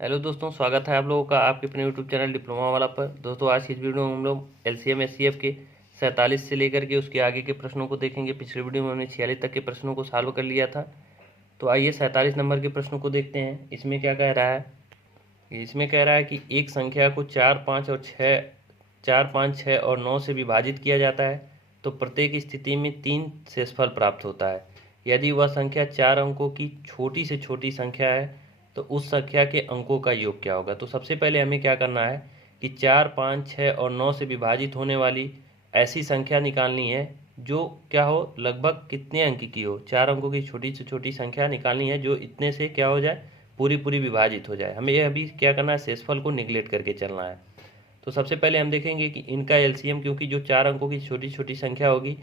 Hello दोस्तों, स्वागत है आप लोगों का आपके अपने यूट्यूब चैनल डिप्लोमा वाला पर। दोस्तों आज की इस वीडियो में हम लोग एलसीएम एचसीएफ के 47 से लेकर के उसके आगे के प्रश्नों को देखेंगे। पिछले वीडियो में हमने 46 तक के प्रश्नों को सॉल्व कर लिया था। तो आइए 47 नंबर के प्रश्नों को देखते हैं। इसमें क्या कह रहा है, इसमें कह रहा है कि एक संख्या को 4, 5, 6 और 9 से विभाजित किया जाता है तो प्रत्येक स्थिति में 3 शेषफल प्राप्त होता है। यदि वह संख्या 4 अंकों की छोटी से छोटी संख्या है तो उस संख्या के अंकों का योग क्या होगा। तो सबसे पहले हमें क्या करना है कि 4, 5, 6 और 9 से विभाजित होने वाली ऐसी संख्या निकालनी है जो क्या हो, लगभग कितने अंक की हो। 4 अंकों की छोटी से छोटी संख्या निकालनी है जो इतने से क्या हो जाए, पूरी पूरी विभाजित हो जाए। हमें यह अभी क्या करना है, शेषफल को निगलेक्ट करके चलना है। तो सबसे पहले हम देखेंगे कि इनका एलसीएम, क्योंकि जो 4 अंकों की छोटी छोटी संख्या होगी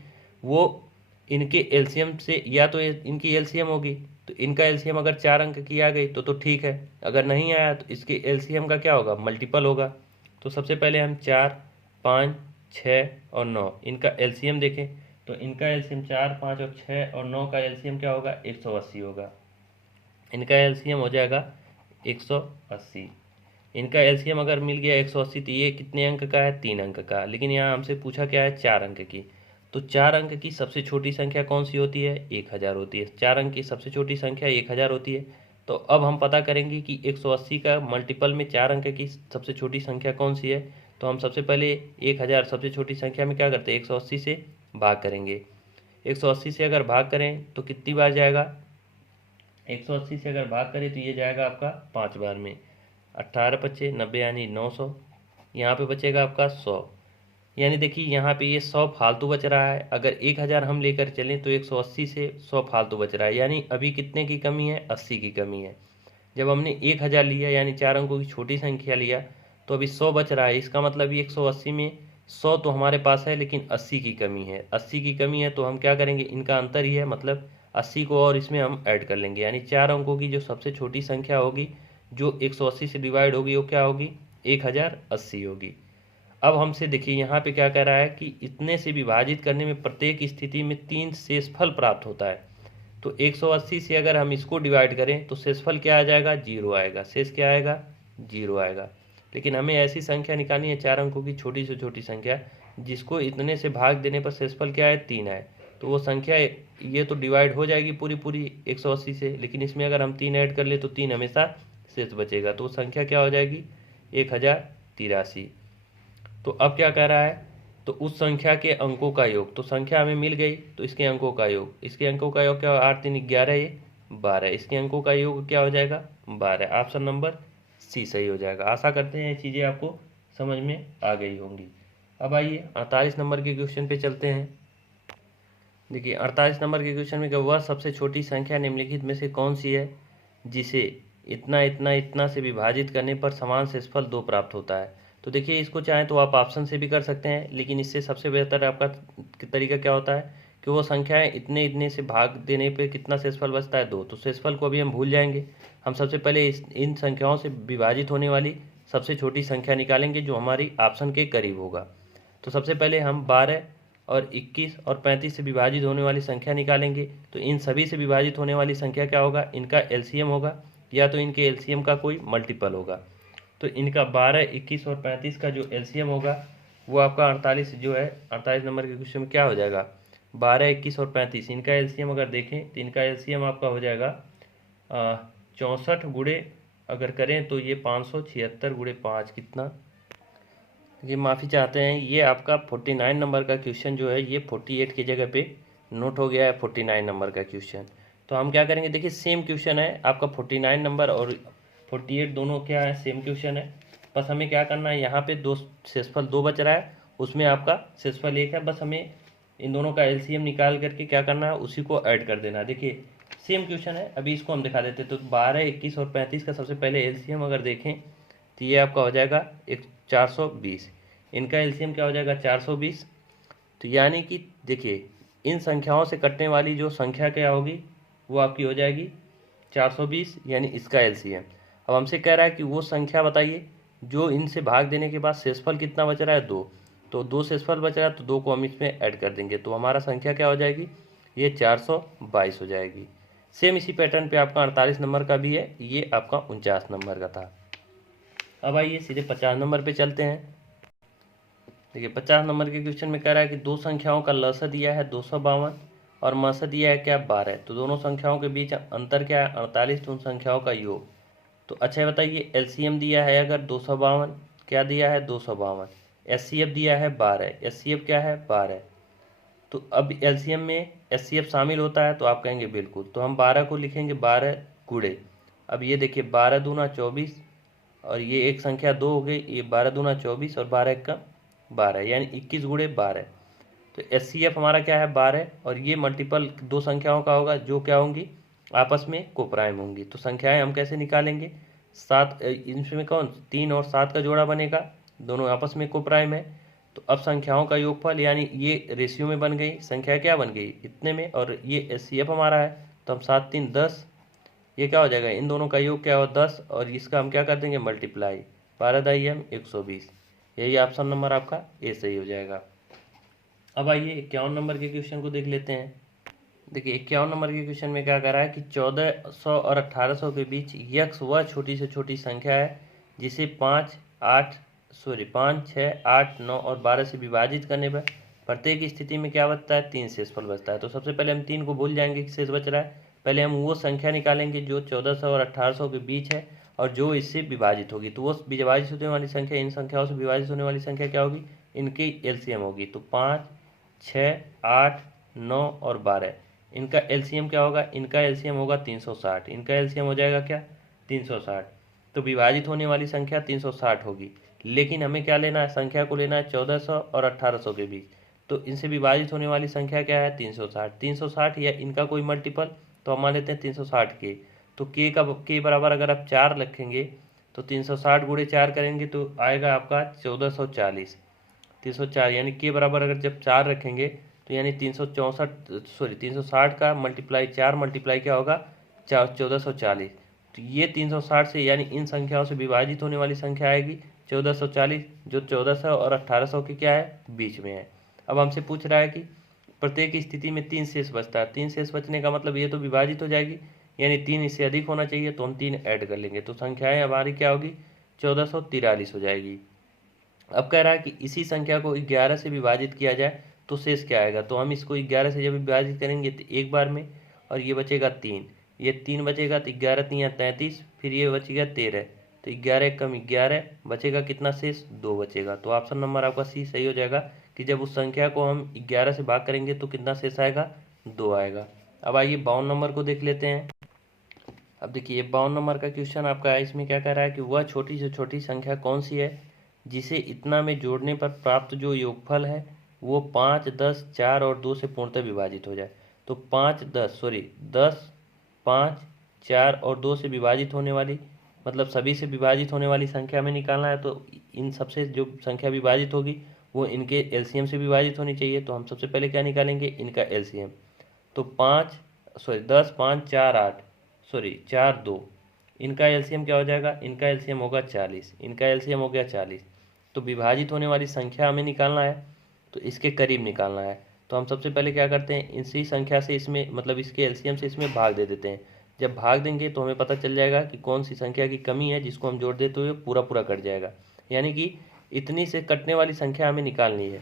वो इनके एलसीएम से या तो इनकी एलसीएम होगी। तो इनका एलसीएम अगर 4 अंक की आ गई तो ठीक है, अगर नहीं आया तो इसके एलसीएम का क्या होगा, मल्टीपल होगा। तो सबसे पहले हम 4, 5, 6 और 9 इनका एलसीएम देखें। तो इनका एलसीएम 4, 5 और 6 और 9 का एलसीएम क्या होगा, 180 होगा। इनका एलसीएम हो जाएगा 180। इनका एलसीएम अगर मिल गया 180 तो ये कितने अंक का है, 3 अंक का। लेकिन यहाँ हमसे पूछा क्या है, 4 अंक की। तो 4 अंक की सबसे छोटी संख्या कौन सी होती है, 1000 होती है। 4 अंक की सबसे छोटी संख्या 1000 होती है। तो अब हम पता करेंगे कि 180 का मल्टीपल में 4 अंक की सबसे छोटी संख्या कौन सी है। तो हम सबसे पहले 1000 सबसे छोटी संख्या में क्या करते हैं, 180 से भाग करेंगे। 180 से अगर भाग करें तो कितनी बार जाएगा, 180 से अगर भाग करें तो ये जाएगा आपका 5 बार में। 18 पच्चे 90 यानी 900। यहाँ पे बचेगा आपका 100। यानी देखिए यहाँ पे ये 100 फालतू बच रहा है। अगर 1000 हम लेकर चलें तो 180 से 100 फालतू बच रहा है, यानी अभी कितने की कमी है, 80 की कमी है। जब हमने 1000 लिया यानी 4 अंकों की छोटी संख्या लिया तो अभी 100 बच रहा है। इसका मतलब ये 180 में 100 तो हमारे पास है लेकिन 80 की कमी है। 80 की कमी है तो हम क्या करेंगे, इनका अंतर ही है, मतलब 80 को और इसमें हम ऐड कर लेंगे। यानी 4 अंकों की जो सबसे छोटी संख्या होगी जो 180 से डिवाइड होगी वो क्या होगी, 1080 होगी। अब हमसे देखिए यहाँ पे क्या कह रहा है कि इतने से विभाजित करने में प्रत्येक स्थिति में 3 शेषफल प्राप्त होता है। तो 180 से अगर हम इसको डिवाइड करें तो शेषफल क्या आ जाएगा, 0 आएगा। शेष क्या आएगा, 0 आएगा। लेकिन हमें ऐसी संख्या निकालनी है 4 अंकों की छोटी से छोटी संख्या जिसको इतने से भाग देने पर शेषफल क्या है, 3 आए। तो वो संख्या ये तो डिवाइड हो जाएगी पूरी पूरी 180 से, लेकिन इसमें अगर हम 3 ऐड कर ले तो 3 हमेशा शेष बचेगा। तो वो संख्या क्या हो जाएगी, 1083। तो अब क्या कह रहा है, तो उस संख्या के अंकों का योग। तो संख्या हमें मिल गई तो इसके अंकों का योग, इसके अंकों का योग क्या हो, 8 3 11 ये 12। इसके अंकों का योग क्या हो जाएगा, 12। ऑप्शन नंबर सी सही हो जाएगा। आशा करते हैं ये चीज़ें आपको समझ में आ गई होंगी। अब आइए 48 नंबर के क्वेश्चन पे चलते हैं। देखिए 48 नंबर के क्वेश्चन में क्या, वह सबसे छोटी संख्या निम्नलिखित में से कौन सी है जिसे इतना इतना इतना से विभाजित करने पर समान शेषफल 2 प्राप्त होता है। तो देखिए इसको चाहें तो आप ऑप्शन से भी कर सकते हैं, लेकिन इससे सबसे बेहतर आपका तरीका क्या होता है कि वो संख्याएं इतने इतने से भाग देने पे कितना शेषफल बचता है, 2। तो शेषफल को अभी हम भूल जाएंगे। हम सबसे पहले इन संख्याओं से विभाजित होने वाली सबसे छोटी संख्या निकालेंगे जो हमारी ऑप्शन के करीब होगा। तो सबसे पहले हम 12 और 21 और 35 से विभाजित होने वाली संख्या निकालेंगे। तो इन सभी से विभाजित होने वाली संख्या क्या होगा, इनका एलसीएम होगा या तो इनके एलसीएम का कोई मल्टीपल होगा। तो इनका 12, 21 और 35 का जो एलसीएम होगा वो आपका 48 जो है, 48 नंबर के क्वेश्चन में क्या हो जाएगा, 12, 21 और 35। इनका एलसीएम अगर देखें तो इनका एलसीएम आपका हो जाएगा 64 गुणे अगर करें तो ये 576 गुणे 5 कितना, ये माफ़ी चाहते हैं, ये आपका 49 नंबर का क्वेश्चन जो है ये 48 की जगह पे नोट हो गया है 49 नंबर का क्वेश्चन। तो हम क्या करेंगे, देखिए सेम क्वेश्चन है आपका, 49 नंबर और 48 दोनों क्या है, सेम क्वेश्चन है। बस हमें क्या करना है, यहाँ पे दो शेषफल 2 बच रहा है, उसमें आपका शेषफल 1 है। बस हमें इन दोनों का एलसीएम निकाल करके क्या करना है, उसी को ऐड कर देना है। देखिए सेम क्वेश्चन है, अभी इसको हम दिखा देते। तो 12, 21 और 35 का सबसे पहले एलसीएम अगर देखें तो ये आपका हो जाएगा 420। इनका एलसीएम क्या हो जाएगा, 420। तो यानी कि देखिए इन संख्याओं से कटने वाली जो संख्या क्या होगी वो आपकी हो जाएगी 420, यानी इसका एलसीएम। अब हमसे कह रहा है कि वो संख्या बताइए जो इनसे भाग देने के बाद शेषफल कितना बच रहा है, 2। तो 2 शेषफल बच रहा है तो 2 को हम इसमें ऐड कर देंगे तो हमारा संख्या क्या हो जाएगी, ये 422 हो जाएगी। सेम इसी पैटर्न पे आपका 48 नंबर का भी है, ये आपका 49 नंबर का था। अब आइए सीधे 50 नंबर पे चलते हैं। देखिए 50 नंबर के क्वेश्चन में कह रहा है कि दो संख्याओं का लसा दिया है 252 और मसा दिया है क्या 12। तो दोनों संख्याओं के बीच अंतर क्या है 48, तो उन संख्याओं का योग। तो अच्छा बताइए एलसीएम दिया है अगर 252, क्या दिया है 252, एचसीएफ दिया है 12, एचसीएफ क्या है 12। तो अब एलसीएम में एचसीएफ शामिल होता है तो आप कहेंगे बिल्कुल, तो हम 12 को लिखेंगे 12 गुणे। अब ये देखिए 12 दूना 24 और ये एक संख्या 2 हो गई, ये 12 दूना 24 और 12 का 12 यानी 21 गुणे 12। तो एचसीएफ हमारा क्या है 12 और ये मल्टीपल दो संख्याओं का होगा जो क्या होंगी आपस में कोप्राइम होंगी। तो संख्याएं हम कैसे निकालेंगे, 7 इनमें कौन 3 और 7 का जोड़ा बनेगा, दोनों आपस में कोप्राइम है। तो अब संख्याओं का योगफल यानी ये रेशियो में बन गई, संख्या क्या बन गई इतने में, और ये एचसीएफ हमारा है। तो हम 7 3 10, ये क्या हो जाएगा इन दोनों का योग क्या हो 10 और इसका हम क्या कर देंगे मल्टीप्लाई, 12 दाई हम 120। यही ऑप्शन नंबर आपका ए सही हो जाएगा। अब आइए 51 नंबर के क्वेश्चन को देख लेते हैं। देखिए 51 नंबर के क्वेश्चन में क्या कर रहा है कि 1400 और 1800 के बीच यक्स वह छोटी से छोटी संख्या है जिसे 5 6 8 9 और 12 से विभाजित करने पर प्रत्येक स्थिति में क्या बचता है 3 शेषफल बचता है। तो सबसे पहले हम 3 को भूल जाएंगे कि शेष बच रहा है, पहले हम वो संख्या निकालेंगे जो 1400 और 1800 के बीच है और जो इससे विभाजित होगी। तो वो विभाजित होने वाली संख्या, इन संख्याओं से विभाजित होने वाली संख्या क्या होगी, इनकी एलसीएम होगी। तो 5 6 8 9 और 12, इनका एलसीएम क्या होगा, इनका एलसीएम होगा 360, इनका एलसीएम हो जाएगा क्या 360। तो विभाजित होने वाली संख्या 360 होगी, लेकिन हमें क्या लेना है, संख्या को लेना है 1400 और 1800 के बीच। तो इनसे विभाजित होने वाली संख्या क्या है 360, 360 या इनका कोई मल्टीपल, तो हम मान लेते हैं 360 के। तो के का के बराबर अगर आप 4 रखेंगे तो 360 गुणे 4 करेंगे तो आएगा आपका 1440, 304 यानी के बराबर अगर जब 4 रखेंगे तो यानी 360 का मल्टीप्लाई 4 मल्टीप्लाई क्या होगा 1440। तो ये 360 से यानी इन संख्याओं से विभाजित होने वाली संख्या आएगी 1440, जो 1400 और 1800 के क्या है बीच में है। अब हमसे पूछ रहा है कि प्रत्येक स्थिति में 3 शेष बचता है, 3 शेष बचने का मतलब ये तो विभाजित हो जाएगी यानी 3 इससे अधिक होना चाहिए, तो हम 3 ऐड कर लेंगे तो संख्याएं हमारी क्या होगी 1443 हो जाएगी। अब कह रहा है कि इसी संख्या को 11 से विभाजित किया जाए तो शेष क्या आएगा, तो हम इसको 11 से जब विभाजित करेंगे तो एक बार में, और ये बचेगा 3, ये 3 बचेगा तो 11 3 33, फिर ये बचेगा 13, तो 11 कम 11 बचेगा कितना शेष 2 बचेगा। तो ऑप्शन नंबर आपका सी सही हो जाएगा कि जब उस संख्या को हम 11 से भाग करेंगे तो कितना शेष आएगा 2 आएगा। अब आइए 52 नंबर को देख लेते हैं। अब देखिए 52 नंबर का क्वेश्चन आपका है, इसमें क्या कह रहा है कि वह छोटी से छोटी संख्या कौन सी है जिसे इतना में जोड़ने पर प्राप्त जो योगफल है वो 5 10 4 और 2 से पूर्णतः विभाजित हो जाए। तो 10 5 4 और 2 से विभाजित होने वाली, मतलब सभी से विभाजित होने वाली संख्या में निकालना है। तो इन सबसे जो संख्या विभाजित होगी वो इनके एलसीएम से विभाजित होनी चाहिए। तो हम सबसे पहले क्या निकालेंगे, इनका एलसीएम। तो 10 5 4 8 4 2, इनका एलसीएम क्या हो जाएगा, इनका एलसीएम होगा 40, इनका एलसीएम हो गया 40। तो विभाजित होने वाली संख्या हमें निकालना है तो इसके करीब निकालना है। तो हम सबसे पहले क्या करते हैं, इसी संख्या से इसमें मतलब इसके एलसीएम से इसमें भाग दे देते हैं। जब भाग देंगे तो हमें पता चल जाएगा कि कौन सी संख्या की कमी है जिसको हम जोड़ देते हुए पूरा पूरा कट जाएगा। यानी कि इतनी से कटने वाली संख्या हमें निकालनी है,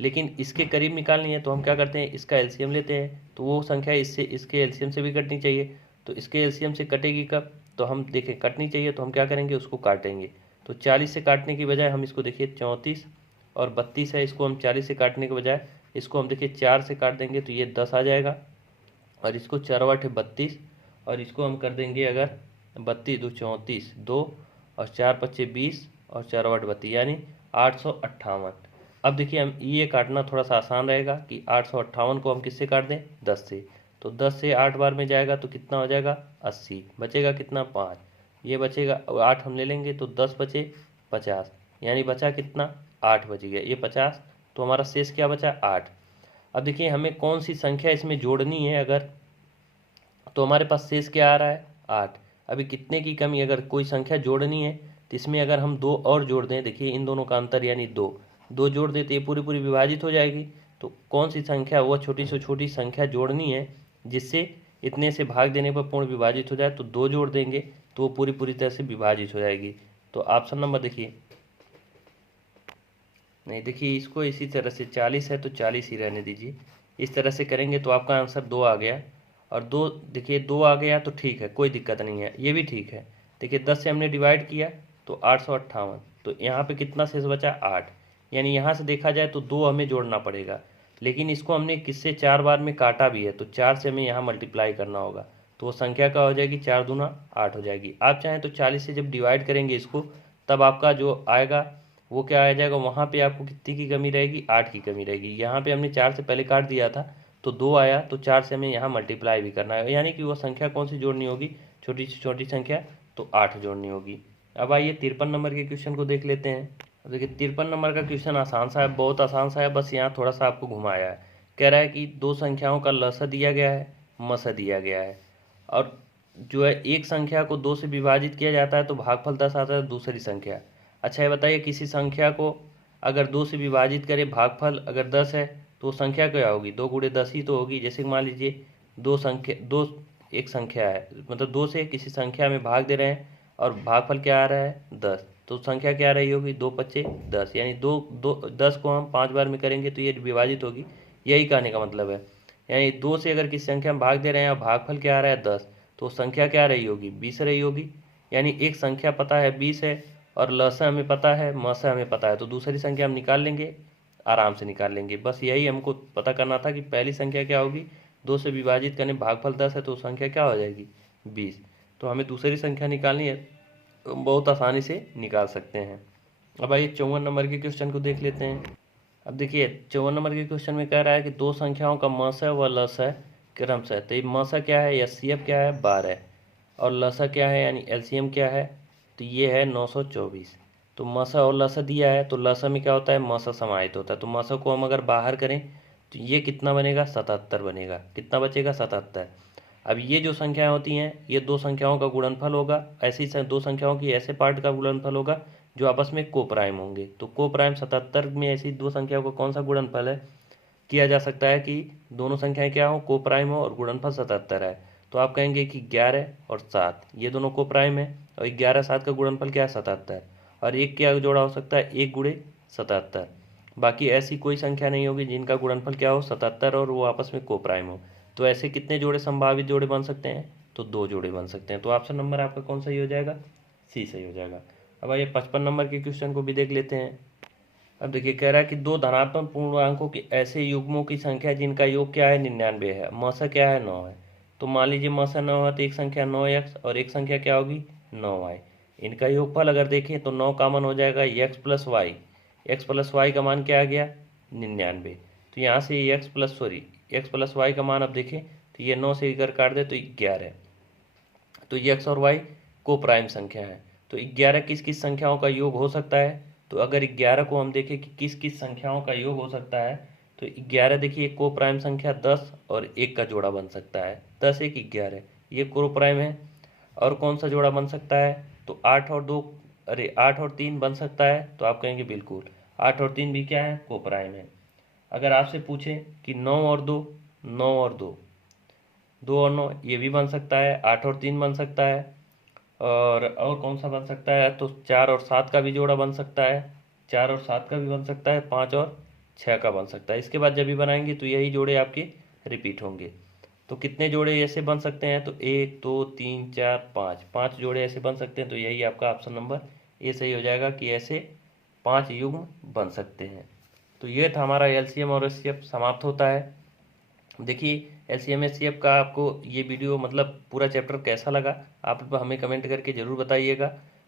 लेकिन इसके करीब निकालनी है। तो हम क्या करते हैं, इसका एलसीएम लेते हैं, तो वो संख्या इससे इसके एलसीएम से भी कटनी चाहिए। तो इसके एलसीएम से कटेगी कब, तो हम देखें कटनी चाहिए तो हम क्या करेंगे, उसको काटेंगे। तो 40 से काटने की बजाय हम इसको देखिए 34 और 32 है, इसको हम 40 से काटने के बजाय इसको हम देखिए 4 से काट देंगे तो ये 10 आ जाएगा। और इसको 4 8 32 और इसको हम कर देंगे अगर 32 2 34 2 और 4 5 20 और 4 8 32 यानी 858। अब देखिए हम ये काटना थोड़ा सा आसान रहेगा कि 858 को हम किससे काट दें 10 से। तो 10 से 8 बार में जाएगा तो कितना हो जाएगा 80, बचेगा कितना 5, ये बचेगा 8 हम ले लेंगे तो 10 बचे 50, यानी बचा कितना 8 बच गया, ये 50। तो हमारा शेष क्या बचा 8। अब देखिए हमें कौन सी संख्या इसमें जोड़नी है अगर, तो हमारे पास शेष क्या आ रहा है 8। अभी कितने की कमी, अगर कोई संख्या जोड़नी है तो इसमें अगर हम 2 और जोड़ दें, देखिए इन दोनों का अंतर यानी 2 जोड़ दें तो ये पूरी पूरी विभाजित हो जाएगी। तो कौन सी संख्या वो छोटी से छोटी संख्या जोड़नी है जिससे इतने से भाग देने पर पूर्ण विभाजित हो जाए, तो 2 जोड़ देंगे तो वो पूरी पूरी तरह से विभाजित हो जाएगी। तो ऑप्शन नंबर देखिए, नहीं देखिए इसको इसी तरह से 40 है तो 40 ही रहने दीजिए। इस तरह से करेंगे तो आपका आंसर 2 आ गया। और 2 देखिए 2 आ गया तो ठीक है, कोई दिक्कत नहीं है, ये भी ठीक है। देखिए 10 से हमने डिवाइड किया तो 858, तो यहाँ पे कितना शेष बचा 8। यानी यहाँ से देखा जाए तो 2 हमें जोड़ना पड़ेगा, लेकिन इसको हमने किससे 4 बार में काटा भी है, तो 4 से हमें यहाँ मल्टीप्लाई करना होगा। तो वो संख्या क्या हो जाएगी, 4 दूना 8 हो जाएगी। आप चाहें तो 40 से जब डिवाइड करेंगे इसको, तब आपका जो आएगा वो क्या आ जाएगा, वहाँ पे आपको कितनी की कमी रहेगी, 8 की कमी रहेगी। यहाँ पे हमने 4 से पहले काट दिया था तो 2 आया, तो 4 से हमें यहाँ मल्टीप्लाई भी करना है, यानी कि वो संख्या कौन सी जोड़नी होगी, छोटी से छोटी संख्या, तो 8 जोड़नी होगी। अब आइए 53 नंबर के क्वेश्चन को देख लेते हैं। अब देखिए 53 नंबर का क्वेश्चन आसान सा है, बहुत आसान सा है, बस यहाँ थोड़ा सा आपको घुमाया है। कह रहा है कि दो संख्याओं का लसा दिया गया है, मसा दिया गया है, और जो है एक संख्या को 2 से विभाजित किया जाता है तो भागफल 10 आता है दूसरी संख्या। अच्छा ये बताइए, किसी संख्या को अगर 2 से विभाजित करें, भागफल अगर 10 है तो वो संख्या क्या होगी, 2 गुणे 10 ही तो होगी। जैसे मान लीजिए एक संख्या है, मतलब 2 से किसी संख्या में भाग दे रहे हैं और भागफल क्या आ रहा है 10, तो संख्या क्या रही होगी, 2 पच्चे 10, यानी 10 को हम 5 बार में करेंगे तो ये विभाजित होगी। यही कहने का मतलब है, यानी 2 से अगर किसी संख्या में भाग दे रहे हैं और भागफल क्या आ रहा है 10, तो संख्या क्या रही होगी, 20 रही होगी। यानी एक संख्या पता है 20 है और लसा हमें पता है, मसा हमें पता है, तो दूसरी संख्या हम निकाल लेंगे, आराम से निकाल लेंगे। बस यही हमको पता करना था कि पहली संख्या क्या होगी, 2 से विभाजित करने भागफल 10 है तो संख्या क्या हो जाएगी 20। तो हमें दूसरी संख्या निकालनी है, तो बहुत आसानी से निकाल सकते हैं। अब आइए 54 नंबर के क्वेश्चन को देख लेते हैं। अब देखिए 54 नंबर के क्वेश्चन में कह रहा है कि दो संख्याओं का मसा व लसा क्रमशः, तो ये मसा क्या है, एचसीएफ क्या है 12, और लसा क्या है यानी एलसीएम क्या है, तो ये है 924। तो मसा और लसा दिया है, तो लसा में क्या होता है, मसा समाहित होता है, तो मसा को हम अगर बाहर करें तो ये कितना बनेगा 77 बनेगा। कितना बचेगा 77। अब ये जो संख्याएं होती हैं ये दो संख्याओं का गुणनफल होगा, ऐसी दो संख्याओं की ऐसे पार्ट का गुणनफल होगा जो आपस में कोप्राइम होंगे। तो कोप्राइम 77 में ऐसी दो संख्याओं का कौन सा गुणनफल है, किया जा सकता है कि दोनों संख्याएं क्या हो, कोप्राइम हो और गुणनफल 77 है। तो आप कहेंगे कि 11 और 7 ये दोनों कोप्राइम है, और 11 7 का गुणनफल क्या है 77, और एक क्या जोड़ा हो सकता है 1 गुणे 77। बाकी ऐसी कोई संख्या नहीं होगी जिनका गुणनफल क्या हो 77 और वो आपस में कोप्राइम हो। तो ऐसे कितने जोड़े संभावित जोड़े बन सकते हैं, तो 2 जोड़े बन सकते हैं। तो ऑप्शन नंबर आपका कौन सही हो जाएगा, सी सही हो जाएगा। अब आइए 55 नंबर के क्वेश्चन को भी देख लेते हैं। अब देखिए कह रहा है कि दो धनात्मक पूर्णांकों के ऐसे युग्मों की संख्या जिनका योग क्या है 99 है, मसा क्या है 9 है। तो मान लीजिए मसा 9 है तो एक संख्या 9x और एक संख्या क्या होगी 9y। इनका योगफल अगर देखें तो 9 कॉमन हो जाएगा, x plus y, x plus y का मान क्या आ गया 99। तो यहाँ से एक्स प्लस वाई का मान अब देखें तो ये 9 से इधर काट दे तो 11। तो x और y को प्राइम संख्या है, तो 11 किस किस संख्याओं का योग हो सकता है। तो अगर 11 को हम देखें कि किस किस संख्याओं का योग हो सकता है, तो 11 देखिए को प्राइम संख्या 10 और 1 का जोड़ा बन सकता है, 10 1 11 ये को प्राइम है। और कौन सा जोड़ा बन सकता है, तो 8 और 2 8 और 3 बन सकता है। तो आप कहेंगे बिल्कुल 8 और 3 भी क्या है को प्राइम है। अगर आपसे पूछे कि 9 और 2, 9 और 2, 2 और 9 ये भी बन सकता है, 8 और 3 बन सकता है, और कौन सा बन सकता है, तो 4 और 7 का भी जोड़ा बन सकता है, 4 और 7 का भी बन सकता है, 5 और 6 का बन सकता है। इसके बाद जब भी बनाएंगे तो यही जोड़े आपके रिपीट होंगे। तो कितने जोड़े ऐसे बन सकते हैं, तो 1 2 3 4 5, 5 जोड़े ऐसे बन सकते हैं। तो यही आपका ऑप्शन नंबर ए सही हो जाएगा कि ऐसे 5 युग्म बन सकते हैं। तो ये था हमारा एलसीएम और एचसीएफ समाप्त होता है। देखिए एलसीएम एचसीएफ का आपको ये वीडियो मतलब पूरा चैप्टर कैसा लगा आप हमें कमेंट करके ज़रूर बताइएगा।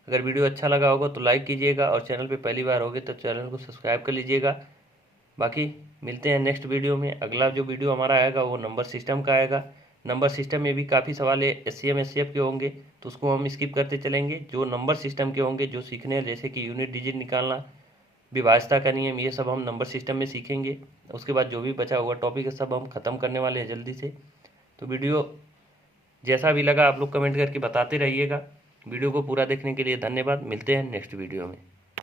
अगर वीडियो अच्छा लगा होगा तो लाइक कीजिएगा, और चैनल पे पहली बार होगे तो चैनल को सब्सक्राइब कर लीजिएगा। बाकी मिलते हैं नेक्स्ट वीडियो में। अगला जो वीडियो हमारा आएगा वो नंबर सिस्टम का आएगा। नंबर सिस्टम में भी काफ़ी सवाल एचसीएम एचसीएफ के होंगे, तो उसको हम स्किप करते चलेंगे। जो नंबर सिस्टम के होंगे जो सीखने हैं, जैसे कि यूनिट डिजिट निकालना, विभाज्यता का नियम, ये सब हम नंबर सिस्टम में सीखेंगे। उसके बाद जो भी बचा हुआ टॉपिक है सब हम ख़त्म करने वाले हैं जल्दी से। तो वीडियो जैसा भी लगा आप लोग कमेंट करके बताते रहिएगा। वीडियो को पूरा देखने के लिए धन्यवाद। मिलते हैं नेक्स्ट वीडियो में।